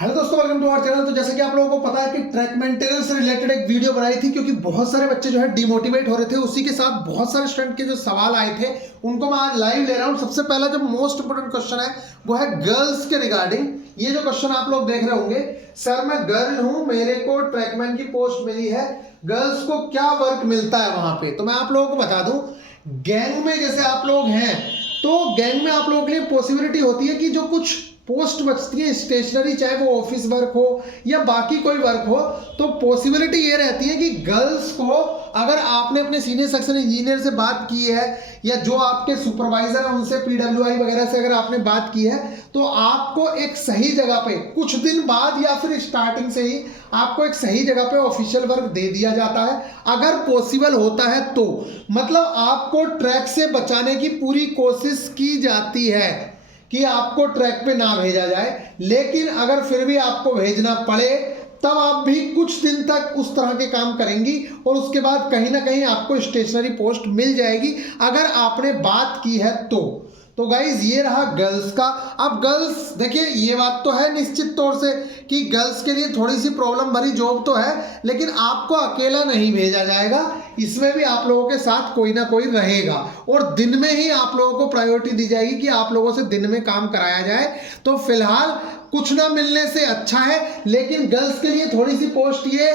Hello दोस्तों, welcome to our channel. तो जैसे कि आप लोगों को पता है कि ट्रैक मेंटेनेंस से रिलेटेड एक वीडियो बनाई थी, क्योंकि बहुत सारे बच्चे जो है डिमोटिवेट हो रहे थे। उसी के साथ बहुत सारे स्टूडेंट के जो सवाल आए थे उनको मैं आज लाइव ले रहा हूं। सबसे पहला जो मोस्ट इंपोर्टेंट क्वेश्चन है वो है गर्ल्स के रिगार्डिंग। ये जो क्वेश्चन आप लोग देख रहे होंगे, सर मैं गर्ल हूं, मेरे को ट्रैकमैन की पोस्ट मिली है, गर्ल्स को क्या वर्क मिलता है वहां पे। तो मैं आप लोगों को बता दूं, गैंग में जैसे आप लोग हैं तो गैंग में आप लोगों के लिए पॉसिबिलिटी होती है कि जो कुछ पोस्ट बचती है स्टेशनरी, चाहे वो ऑफिस वर्क हो या बाकी कोई वर्क हो, तो पॉसिबिलिटी ये रहती है कि गर्ल्स को, अगर आपने अपने सीनियर सेक्शन इंजीनियर से बात की है या जो आपके सुपरवाइजर है उनसे, पीडब्ल्यूआई वगैरह से अगर आपने बात की है, तो आपको एक सही जगह पे कुछ दिन बाद या फिर स्टार्टिंग से ही आपको एक सही जगह पे ऑफिशियल वर्क दे दिया जाता है, अगर पॉसिबल होता है तो। मतलब आपको ट्रैक से बचाने की पूरी कोशिश की जाती है कि आपको ट्रैक पे ना भेजा जाए, लेकिन अगर फिर भी आपको भेजना पड़े तब आप भी कुछ दिन तक उस तरह के काम करेंगी और उसके बाद कहीं ना कहीं आपको स्टेशनरी पोस्ट मिल जाएगी अगर आपने बात की है तो गाइज ये रहा गर्ल्स का। अब गर्ल्स देखिए, ये बात तो है निश्चित तौर से कि गर्ल्स के लिए थोड़ी सी प्रॉब्लम भरी जॉब तो है, लेकिन आपको अकेला नहीं भेजा जाएगा, इसमें भी आप लोगों के साथ कोई ना कोई रहेगा और दिन में ही आप लोगों को प्रायोरिटी दी जाएगी कि आप लोगों से दिन में काम कराया जाए। तो फिलहाल कुछ ना मिलने से अच्छा है, लेकिन गर्ल्स के लिए थोड़ी सी पोस्ट ये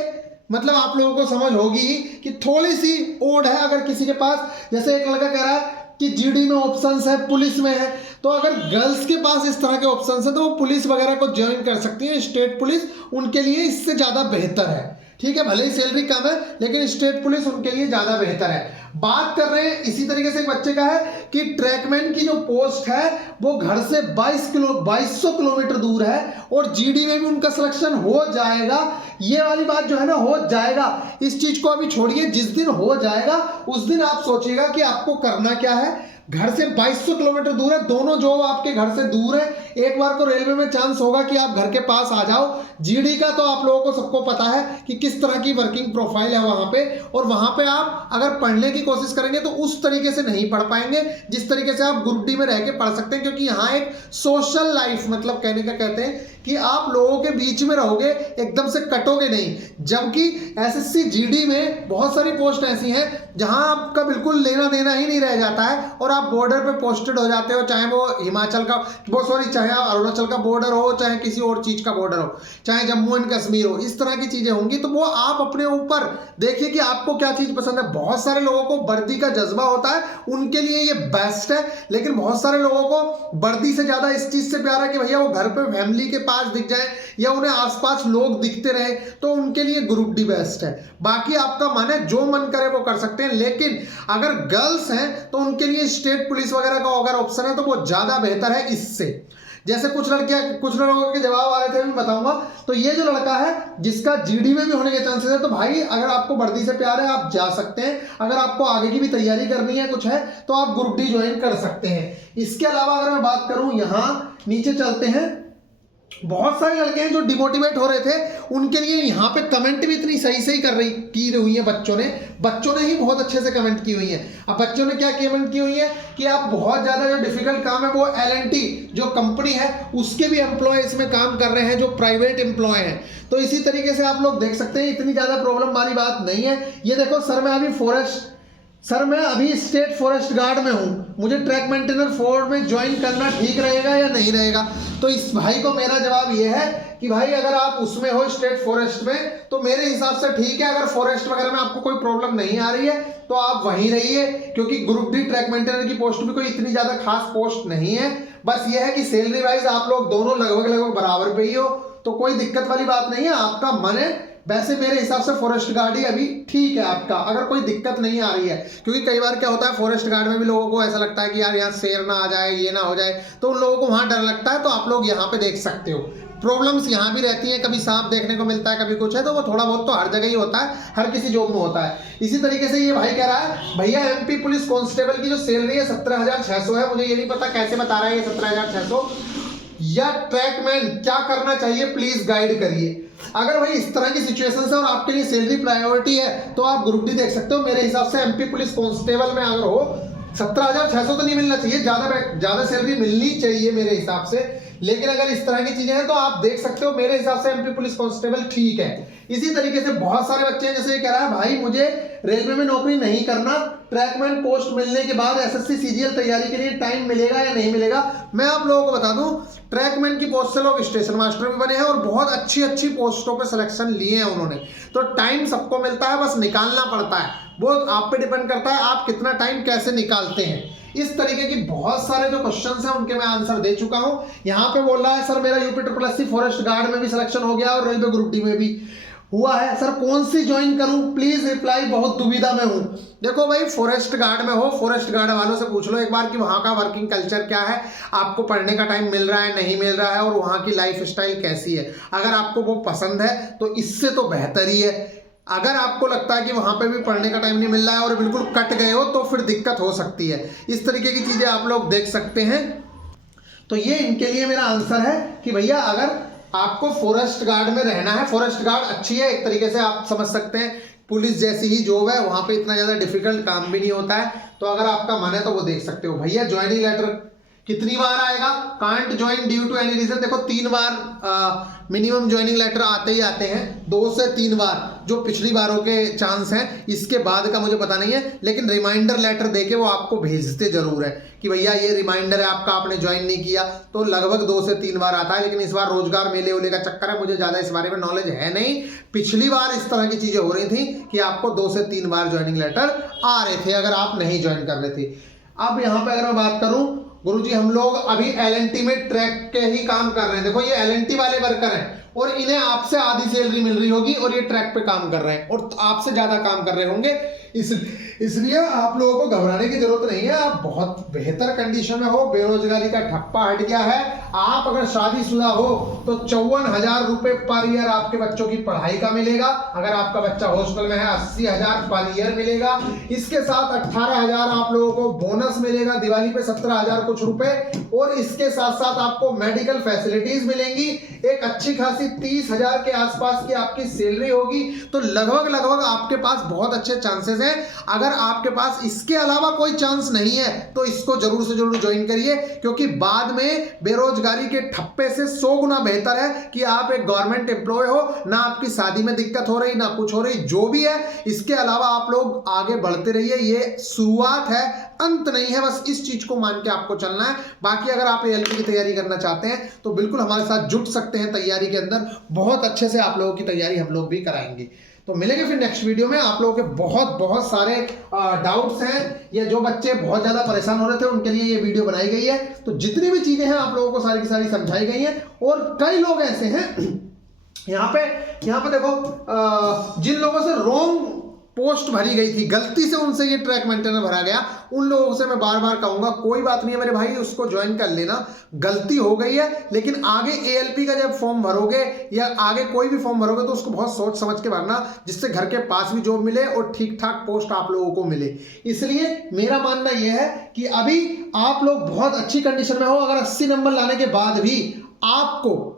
मतलब आप लोगों को समझ होगी ही कि थोड़ी सी ओड है। अगर किसी के पास, जैसे एक लड़का कह रहा है कि जीडी में ऑप्शंस है, पुलिस में है, तो अगर गर्ल्स के पास इस तरह के ऑप्शंस है तो वो पुलिस वगैरह को ज्वाइन कर सकती है। स्टेट पुलिस उनके लिए इससे ज़्यादा बेहतर है, ठीक है, भले ही सैलरी कम है लेकिन स्टेट पुलिस उनके लिए ज़्यादा बेहतर है। बात कर रहे हैं इसी तरीके से एक बच्चे का है कि ट्रैकमैन की जो पोस्ट है वो घर से 2200 किलोमीटर दूर है और जीडी में भी उनका सिलेक्शन हो जाएगा। ये वाली बात जो है ना, हो जाएगा, इस चीज को अभी छोड़िए, जिस दिन हो जाएगा उस दिन आप सोचिएगा कि आपको करना क्या है। घर से 2200 किलोमीटर दूर है, दोनों जॉब आपके घर से दूर है। एक बार को रेलवे में चांस होगा कि आप घर के पास आ जाओ। जीडी का तो आप लोगों को सबको पता है कि किस तरह की वर्किंग प्रोफाइल है वहां पे, और वहां पे आप अगर पढ़ने की कोशिश करेंगे तो उस तरीके से नहीं पढ़ पाएंगे जिस तरीके से आप ग्रुप डी में रह के पढ़ सकते हैं, क्योंकि यहाँ एक सोशल लाइफ, मतलब कहने का कहते हैं कि आप लोगों के बीच में रहोगे, एकदम से कटोगे नहीं। जबकि एसएससी जीडी में बहुत सारी पोस्ट ऐसी हैं जहां आपका बिल्कुल लेना देना ही नहीं रह जाता है और आप बॉर्डर पे पोस्टेड हो जाते हो, चाहे वो हिमाचल का, वो सॉरी, चाहे अरुणाचल का बॉर्डर हो, चाहे किसी और चीज का बॉर्डर हो, चाहे जम्मू एंड कश्मीर हो, इस तरह की चीजें होंगी। तो वो आप अपने ऊपर देखिए कि आपको क्या चीज पसंद है। बहुत सारे लोगों को वर्दी का जज्बा होता है, उनके लिए ये बेस्ट है, लेकिन बहुत सारे लोगों को वर्दी से ज्यादा इस चीज से प्यार है कि भैया वो घर पे फैमिली के पास दिख जाए या उन्हें आसपास लोग दिखते रहे, तो उनके लिए ग्रुप डी बेस्ट है। बाकी आपका मन है, जो मन करे वो कर सकते हैं, लेकिन अगर गर्ल्स हैं तो उनके लिए स्टेट पुलिस वगैरह का अगर ऑप्शन है तो वो ज्यादा बेहतर है इससे। जैसे कुछ लड़कों के जवाब आ रहे थे, मैं बताऊंगा। तो ये जो लड़का है जिसका जीडी में भी होने के चांसेस है, तो भाई अगर आपको वर्दी से प्यार है आप जा सकते हैं। अगर आपको आगे की भी तैयारी करनी है कुछ है तो आप ग्रुप डी ज्वाइन कर सकते हैं। इसके अलावा अगर मैं बात करूं, यहाँ नीचे चलते हैं, बहुत सारे लड़के हैं जो डिमोटिवेट हो रहे थे, उनके लिए यहाँ पे कमेंट भी इतनी सही की हुई है बच्चों ने ही बहुत अच्छे से कमेंट की हुई है। अब बच्चों ने क्या कमेंट की हुई है कि आप बहुत ज़्यादा जो डिफिकल्ट काम है वो L&T जो कंपनी है उसके भी एम्प्लॉय इसमें काम कर रहे हैं, जो प्राइवेट एम्प्लॉय हैं। तो इसी तरीके से आप लोग देख सकते हैं, इतनी ज़्यादा प्रॉब्लम वाली बात नहीं है। ये देखो सर मैं अभी स्टेट फॉरेस्ट गार्ड में हूँ, मुझे ट्रैक मेंटेनर फोर्स में ज्वाइन करना ठीक रहेगा या नहीं रहेगा। तो इस भाई को मेरा जवाब ये है कि भाई अगर आप उसमें हो स्टेट फॉरेस्ट में तो मेरे हिसाब से ठीक है। अगर फॉरेस्ट वगैरह में आपको कोई प्रॉब्लम नहीं आ रही है तो आप वहीं रहिए, क्योंकि ग्रुप डी ट्रैक मेंटेनर की पोस्ट भी कोई इतनी ज्यादा खास पोस्ट नहीं है। बस ये है कि सैलरी वाइज आप लोग दोनों लगभग बराबर पे ही हो, तो कोई दिक्कत वाली बात नहीं है। आपका मन है, वैसे मेरे हिसाब से फॉरेस्ट गार्ड ही अभी ठीक है आपका, अगर कोई दिक्कत नहीं आ रही है। क्योंकि कई बार क्या होता है, फॉरेस्ट गार्ड में भी लोगों को ऐसा लगता है कि यार यहाँ शेर ना आ जाए, ये ना हो जाए, तो उन लोगों को वहां डर लगता है। तो आप लोग यहाँ पे देख सकते हो प्रॉब्लम्स यहाँ भी रहती हैं, कभी सांप देखने को मिलता है, कभी कुछ है, तो वो थोड़ा बहुत तो हर जगह ही होता है, हर किसी जॉब में होता है। इसी तरीके से ये भाई कह रहा है भैया MP पुलिस कांस्टेबल की जो सैलरी है 17,600 है, मुझे ये नहीं पता कैसे बता रहा है ये 17,600, या ट्रैकमैन क्या करना चाहिए प्लीज गाइड करिए। अगर भाई इस तरह की सिचुएशन है और आपके लिए सैलरी प्रायोरिटी है तो आप ग्रुप डी देख सकते हो। मेरे हिसाब से MP पुलिस कांस्टेबल में अगर हो 17,600 तो नहीं मिलना चाहिए, ज्यादा सैलरी मिलनी चाहिए मेरे हिसाब से, लेकिन अगर इस तरह की चीजें हैं तो आप देख सकते हो, मेरे हिसाब से एमपी पुलिस कांस्टेबल ठीक है। इसी तरीके से बहुत सारे बच्चे हैं, जैसे ये कह रहा है भाई मुझे रेलवे में नौकरी नहीं करना, ट्रैकमैन पोस्ट मिलने के बाद एसएससी सीजीएल तैयारी के लिए टाइम मिलेगा या नहीं मिलेगा। मैं आप लोगों को बता दूं, ट्रैकमैन की पोस्ट से लोग स्टेशन मास्टर भी बने हैं और बहुत अच्छी अच्छी पोस्टों पे सिलेक्शन लिए हैं उन्होंने। तो टाइम सबको मिलता है, बस निकालना पड़ता है, वो आप पे डिपेंड करता है आप कितना टाइम कैसे निकालते हैं। इस तरीके की बहुत सारे जो क्वेश्चंस हैं उनके मैं आंसर दे चुका हूं। यहाँ पे बोल रहा है सर मेरा यूपी SSC फॉरेस्ट गार्ड में भी सिलेक्शन हो गया और रेलवे ग्रुप डी में भी हुआ है, सर कौन सी ज्वाइन करूं, प्लीज रिप्लाई, बहुत दुविधा में हूं। देखो भाई, फॉरेस्ट गार्ड में हो, फॉरेस्ट गार्ड वालों से पूछ लो एक बार कि वहां का वर्किंग कल्चर क्या है, आपको पढ़ने का टाइम मिल रहा है नहीं मिल रहा है, और वहां की लाइफ स्टाइल कैसी है। अगर आपको वो पसंद है तो इससे तो बेहतर ही है। अगर आपको लगता है कि वहां पे भी पढ़ने का टाइम नहीं मिल रहा है और बिल्कुल कट गए हो तो फिर दिक्कत हो सकती है। इस तरीके की चीजें आप लोग देख सकते हैं। तो ये इनके लिए मेरा आंसर है कि भैया अगर आपको फॉरेस्ट गार्ड में रहना है, फॉरेस्ट गार्ड अच्छी है, एक तरीके से आप समझ सकते हैं पुलिस जैसी ही जॉब है, वहां पे इतना ज्यादा डिफिकल्ट काम भी नहीं होता है। तो अगर आपका मन है तो वो देख सकते हो। भैया ज्वाइनिंग लेटर कितनी बार आएगा, can't join due to any reason, देखो 3 बार मिनिमम ज्वाइनिंग लेटर आते ही आते हैं, 2 से 3 बार जो पिछली बारों के चांस हैं, इसके बाद का मुझे पता नहीं है, लेकिन रिमाइंडर लेटर देके वो आपको भेजते जरूर है कि भैया ये रिमाइंडर है आपका, आपने ज्वाइन नहीं किया। तो लगभग 2 से 3 बार आता है, लेकिन इस बार रोजगार मेले वेले का चक्कर है, मुझे ज्यादा इस बारे में नॉलेज है नहीं। पिछली बार इस तरह की चीजें हो रही थी कि आपको 2 से 3 बार ज्वाइनिंग लेटर आ रहे थे अगर आप नहीं ज्वाइन कर रहे थे। अब यहाँ पे अगर मैं बात करूं, गुरुजी हम लोग अभी एलएनटी में ट्रैक के ही काम कर रहे हैं। देखो ये एलएनटी वाले वर्कर हैं और इन्हें आपसे आधी सैलरी मिल रही होगी और ये ट्रैक पे काम कर रहे हैं और आपसे ज्यादा काम कर रहे होंगे, इसलिए आप लोगों को घबराने की जरूरत नहीं है। आप बहुत बेहतर कंडीशन में हो, बेरोजगारी का ठप्पा हट गया है। आप अगर शादीशुदा हो तो 54,000 रुपए पर ईयर आपके बच्चों की पढ़ाई का मिलेगा। अगर आपका बच्चा हॉस्टल में है 80,000 पर ईयर मिलेगा। इसके साथ 18,000 आप लोगों को बोनस मिलेगा, दिवाली पे 17,000 कुछ रुपए, और इसके साथ साथ आपको मेडिकल फैसिलिटीज मिलेंगी। एक अच्छी खासी 30,000 के आसपास की आपकी सैलरी होगी। तो लगभग आपके पास बहुत अच्छे चांसेस हैं। अगर आपके पास इसके अलावा कोई चांस नहीं है तो इसको जरूर से जरूर ज्वाइन करिए, क्योंकि बाद में बेरोजगारी के ठप्पे से 100 गुना बेहतर है कि आप एक गवर्नमेंट एम्प्लॉय हो, ना आपकी शादी में दिक्कत हो रही ना कुछ हो रही, जो भी है इसके अलावा आप लोग आगे बढ़ते रहिए। ये शुरुआत है, अंत नहीं है, बस इस चीज को मान के आपको चलना है। बाकी अगर आप एएलपी की तैयारी करना चाहते हैं तो बिल्कुल हमारे साथ जुट सकते हैं तैयारी के अंदर, बहुत अच्छे से आप लोगों की तैयारी हम लोग भी कराएंगे। तो मिलेंगे फिर नेक्स्ट वीडियो में। आप लोगों के बहुत सारे डाउट्स हैं, या जो बच्चे बहुत ज्यादा परेशान हो रहे थे उनके लिए ये वीडियो बनाई गई है। तो जितनी भी चीजें हैं आप लोगों को सारी की सारी समझाई गई हैं। और कई लोग ऐसे हैं यहाँ पे देखो, जिन लोगों से रॉन्ग पोस्ट भरी गई थी, गलती से उनसे ये ट्रैक मेंटेनर भरा गया, उन लोगों से मैं बार बार कहूंगा कोई बात नहीं है मेरे भाई, उसको ज्वाइन कर लेना, गलती हो गई है। लेकिन आगे एएलपी का जब फॉर्म भरोगे या आगे कोई भी फॉर्म भरोगे तो उसको बहुत सोच समझ के भरना, जिससे घर के पास भी जॉब मिले और ठीक ठाक पोस्ट आप लोगों को मिले। इसलिए मेरा मानना यह है कि अभी आप लोग बहुत अच्छी कंडीशन में हो। अगर 80 नंबर लाने के बाद भी आपको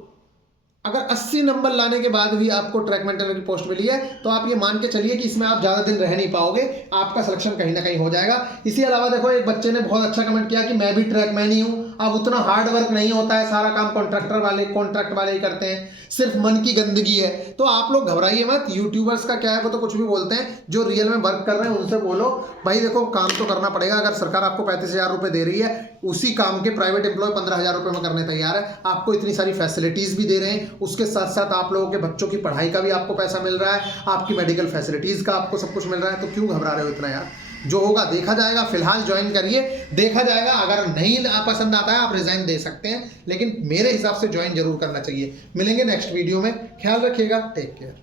आपको ट्रैक मेंटेनर की पोस्ट मिली है तो आप ये मान के चलिए कि इसमें आप ज्यादा दिन रह नहीं पाओगे, आपका सिलेक्शन कहीं ना कहीं हो जाएगा। इसी अलावा देखो, एक बच्चे ने बहुत अच्छा कमेंट किया कि मैं भी ट्रैकमैन ही हूं। अब उतना हार्ड वर्क नहीं होता है, सारा काम कॉन्ट्रैक्ट वाले ही करते हैं, सिर्फ मन की गंदगी है। तो आप लोग घबराइए मत, यूट्यूबर्स का क्या है, वो तो कुछ भी बोलते हैं, जो रियल में वर्क कर रहे हैं उनसे बोलो भाई देखो काम तो करना पड़ेगा। अगर सरकार आपको 35,000 रुपए दे रही है, उसी काम के प्राइवेट एम्प्लॉय 15,000 रुपए में करने तैयार है, आपको इतनी सारी फैसिलिटीज भी दे रहे हैं, उसके साथ साथ आप लोगों के बच्चों की पढ़ाई का भी आपको पैसा मिल रहा है, आपकी मेडिकल फैसिलिटीज का आपको सब कुछ मिल रहा है। तो क्यों घबरा रहे हो इतना यार, जो होगा देखा जाएगा। फिलहाल ज्वाइन करिए, देखा जाएगा। अगर नहीं पसंद आता है आप रिजाइन दे सकते हैं, लेकिन मेरे हिसाब से ज्वाइन जरूर करना चाहिए। मिलेंगे नेक्स्ट वीडियो में, ख्याल रखिएगा, टेक केयर।